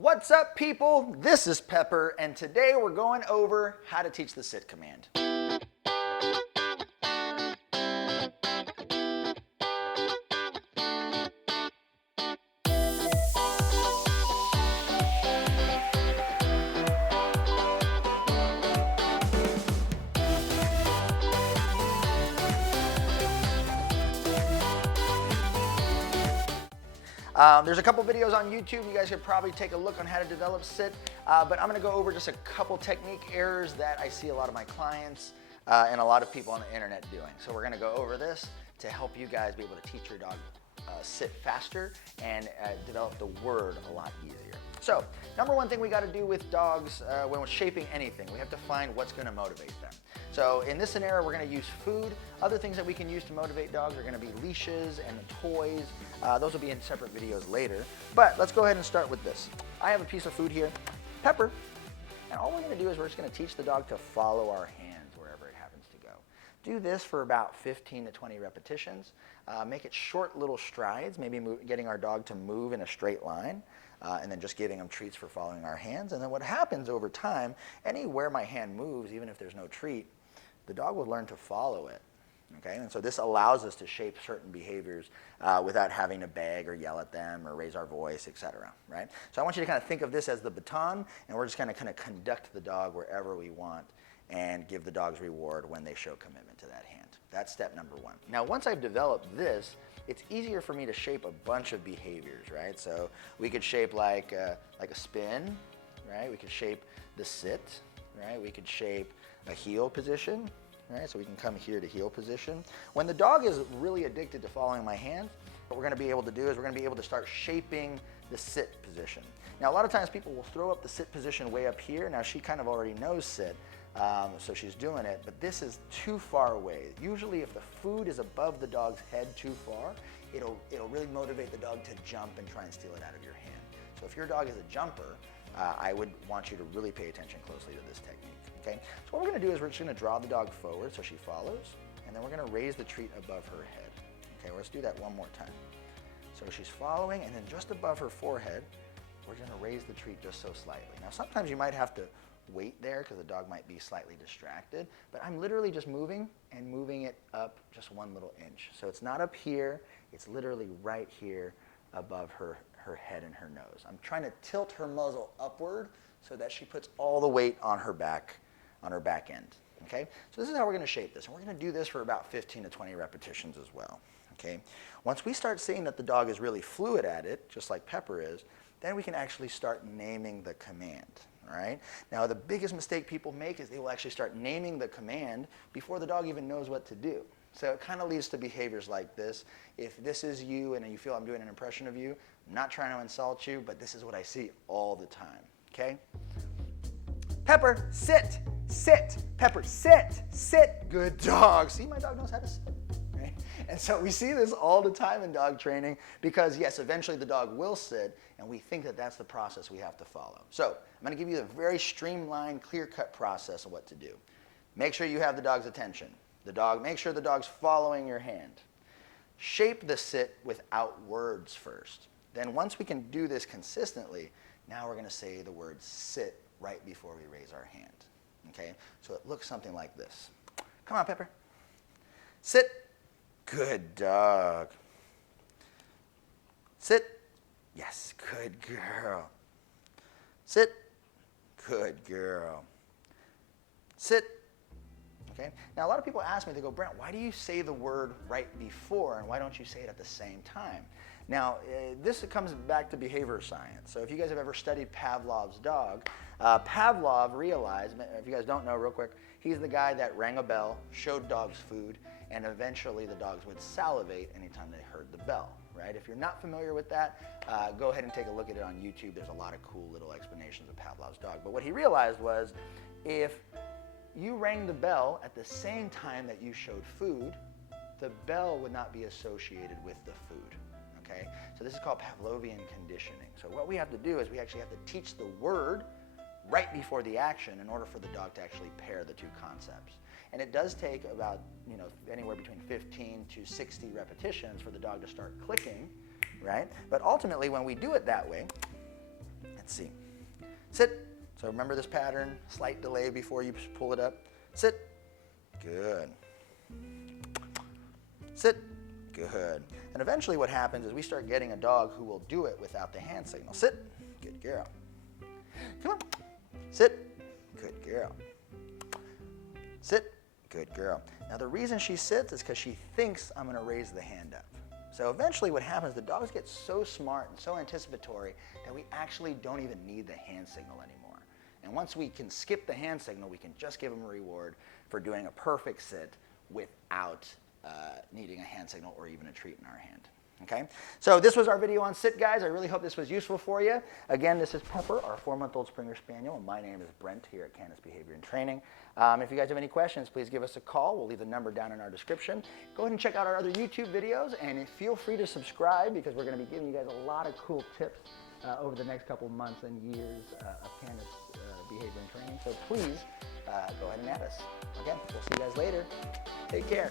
What's up, people? This is Pepper, and today we're going over how to teach the sit command. There's a couple videos on YouTube. You guys could probably take a look on how to develop sit, but I'm going to go over just a couple technique errors that I see a lot of my clients and a lot of people on the internet doing. So we're going to go over this to help you guys be able to teach your dog sit faster and develop the word a lot easier. So number one thing we got to do with dogs when we're shaping anything, we have to find what's going to motivate them. So in this scenario, we're going to use food. Other things that we can use to motivate dogs are going to be leashes and toys. Those will be in separate videos later. But let's go ahead and start with this. I have a piece of food here, Pepper. And all we're going to do is we're just going to teach the dog to follow our hands wherever it happens to go. Do this for about 15 to 20 repetitions. Make it short little strides, maybe getting our dog to move in a straight line. And then just giving them treats for following our hands. And then what happens over time, anywhere my hand moves, even if there's no treat, the dog will learn to follow it. Okay? And so this allows us to shape certain behaviors without having to beg or yell at them or raise our voice, etc. Right? So I want you to kind of think of this as the baton, and we're just going to kind of conduct the dog wherever we want and give the dog's reward when they show commitment to that hand. That's step number one. Now, once I've developed this, it's easier for me to shape a bunch of behaviors, right? So we could shape like a spin, right? We could shape the sit, right? We could shape a heel position, right? So we can come here to heel position. When the dog is really addicted to following my hands, what we're going to be able to do is we're going to be able to start shaping the sit position. Now, a lot of times people will throw up the sit position way up here. Now, she kind of already knows sit, so she's doing it, but this is too far away. Usually, if the food is above the dog's head too far, it'll really motivate the dog to jump and try and steal it out of your hand. So if your dog is a jumper, I would want you to really pay attention closely to this technique. Okay? So what we're going to do is we're just going to draw the dog forward so she follows, and then we're going to raise the treat above her head. Okay, well, let's do that one more time. So she's following, and then just above her forehead, we're going to raise the treat just so slightly. Now, sometimes you might have to wait there because the dog might be slightly distracted, but I'm literally just moving and moving it up just one little inch. So it's not up here, it's literally right here above her head and her nose. I'm trying to tilt her muzzle upward so that she puts all the weight on her back end. Okay? So this is how we're going to shape this, and we're going to do this for about 15 to 20 repetitions as well. Okay? Once we start seeing that the dog is really fluid at it, just like Pepper is, then we can actually start naming the command. All right? Now, the biggest mistake people make is they will actually start naming the command before the dog even knows what to do. So it kind of leads to behaviors like this. If this is you and you feel I'm doing an impression of you, I'm not trying to insult you, but this is what I see all the time. Okay? Pepper, sit, sit. Pepper, sit, sit. Good dog. See, my dog knows how to sit. Right? And so we see this all the time in dog training because, yes, eventually the dog will sit, and we think that that's the process we have to follow. So I'm going to give you a very streamlined, clear-cut process of what to do. Make sure you have the dog's attention. Make sure the dog's following your hand. Shape the sit without words first. Then once we can do this consistently, now we're going to say the word sit right before we raise our hand. Okay? So it looks something like this. Come on, Pepper. Sit. Good dog. Sit. Yes, good girl. Sit. Good girl. Sit. Okay? Now, a lot of people ask me, they go, Brent, why do you say the word right before, and why don't you say it at the same time? Now, this comes back to behavior science. So if you guys have ever studied Pavlov's dog, Pavlov realized, if you guys don't know real quick, he's the guy that rang a bell, showed dogs food, and eventually the dogs would salivate anytime they heard the bell. Right? If you're not familiar with that, go ahead and take a look at it on YouTube. There's a lot of cool little explanations of Pavlov's dog. But what he realized was if you rang the bell at the same time that you showed food, the bell would not be associated with the food. Okay? So this is called Pavlovian conditioning. So what we have to do is we actually have to teach the word right before the action in order for the dog to actually pair the two concepts. And it does take about, anywhere between 15 to 60 repetitions for the dog to start clicking, right? But ultimately, when we do it that way, Let's see. Sit. So remember this pattern, slight delay before you pull it up. Sit. Good. Sit. Good. And eventually what happens is we start getting a dog who will do it without the hand signal. Sit. Good girl. Come on. Sit. Good girl. Sit. Good girl. Now the reason she sits is because she thinks I'm going to raise the hand up. So eventually what happens, the dogs get so smart and so anticipatory that we actually don't even need the hand signal anymore. And once we can skip the hand signal, we can just give them a reward for doing a perfect sit without needing a hand signal or even a treat in our hand. Okay? So this was our video on sit, guys. I really hope this was useful for you. Again, this is Pepper, our 4-month-old Springer Spaniel, and my name is Brent here at CANIS Behavior and Training. If you guys have any questions, please give us a call. We'll leave the number down in our description. Go ahead and check out our other YouTube videos, and feel free to subscribe because we're going to be giving you guys a lot of cool tips over the next couple months and years of CANIS Behavior and Training. So please go ahead and add us. Again, we'll see you guys later. Take care.